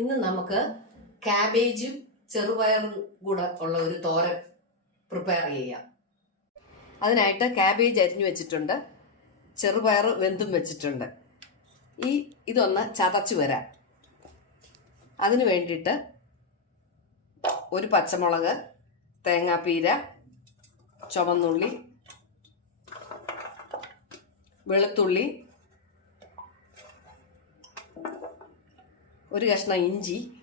ഇന്ന് നമുക്ക് കാബേജും ചെറുപയറും കൂടെ ഉള്ള ഒരു തോരൻ പ്രിപ്പയർ ചെയ്യാം. അതിനായിട്ട് കാബേജ് അരിഞ്ഞു വെച്ചിട്ടുണ്ട്. ചെറുപയർ വെന്തും വെച്ചിട്ടുണ്ട്. ഈ ഇതൊന്ന് ചതച്ചു വരാം. അതിന് വേണ്ടിയിട്ട് ഒരു പച്ചമുളക് തേങ്ങാപ്പീര ചുമന്നുള്ളി വെളുത്തുള്ളി ഒരു കഷ്ണം ഇഞ്ചി.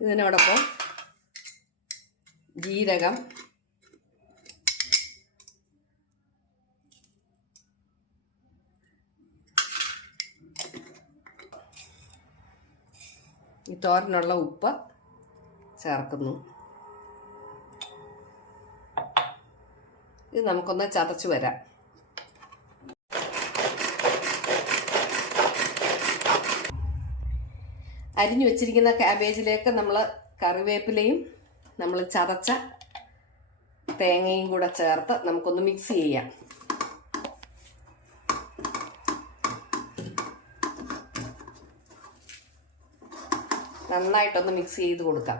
ഇതിനോടൊപ്പം ജീരകം. ഈ തോരനുള്ള ഉപ്പ് ചേർക്കുന്നു. ഇത് നമുക്കൊന്ന് ചതച്ച് വരാം. അരിഞ്ഞു വെച്ചിരിക്കുന്ന ക്യാബേജിലേക്ക് നമ്മൾ കറിവേപ്പിലയും നമ്മൾ ചതച്ച തേങ്ങയും കൂടെ ചേർത്ത് നമുക്കൊന്ന് മിക്സ് ചെയ്യാം. നന്നായിട്ടൊന്ന് മിക്സ് ചെയ്ത് കൊടുക്കാം.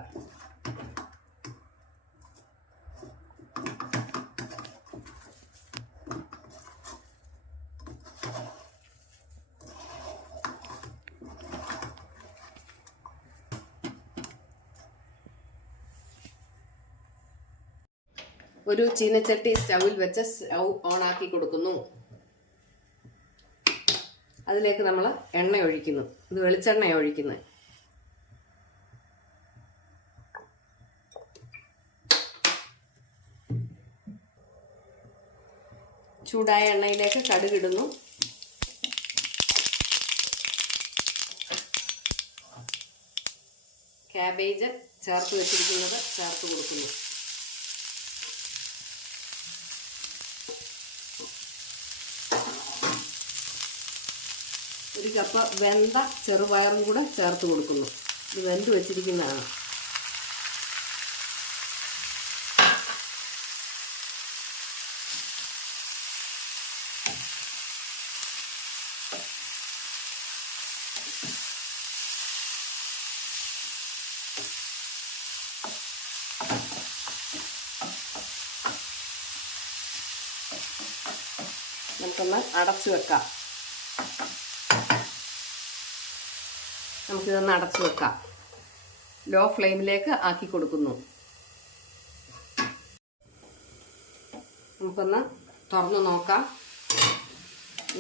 ഒരു ചീനച്ചട്ടി സ്റ്റൗവിൽ വെച്ച് സ്റ്റൗ ഓണാക്കി കൊടുക്കുന്നു. അതിലേക്ക് നമ്മൾ എണ്ണ ഒഴിക്കുന്നു. ഇത് വെളിച്ചെണ്ണ ഒഴിക്കുന്നത് ചൂടായ എണ്ണയിലേക്ക് കടുകിടുന്നു. ക്യാബേജ് ചേർത്ത് വെച്ചിരിക്കുന്നത് ചേർത്ത് കൊടുക്കുന്നു ഒരു കപ്പ് വെന്ത ചെറുപയറും കൂടെ ചേർത്ത് കൊടുക്കുന്നു. ഇത് വെന്ത് വെച്ചിരിക്കുന്നതാണ്. നമുക്കൊന്ന് അടച്ചു വെക്കാം. നമുക്കിതൊന്ന് അടച്ചു വെക്കാം. ലോ ഫ്ലെയിമിലേക്ക് ആക്കി കൊടുക്കുന്നു. നമുക്കൊന്ന് തുറന്നു നോക്കാം.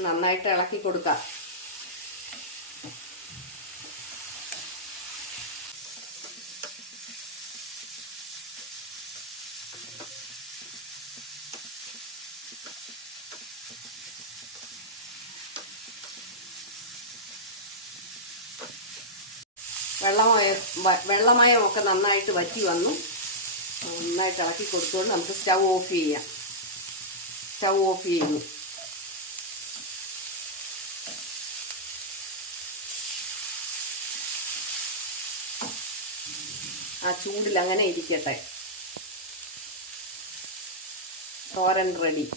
നന്നായിട്ട് ഇളക്കി കൊടുക്കാം. വെള്ളമയ ഒക്കെ നന്നായിട്ട് വറ്റി വന്നു. നന്നായിട്ട് ഇളക്കി കൊടുത്തുകൊണ്ട് നമുക്ക് സ്റ്റൗ ഓഫ് ചെയ്യാം. സ്റ്റൗ ഓഫ് ചെയ്യുന്നു. ആ ചൂടിൽ അങ്ങനെ ഇരിക്കട്ടെ. തോരൻ റെഡി.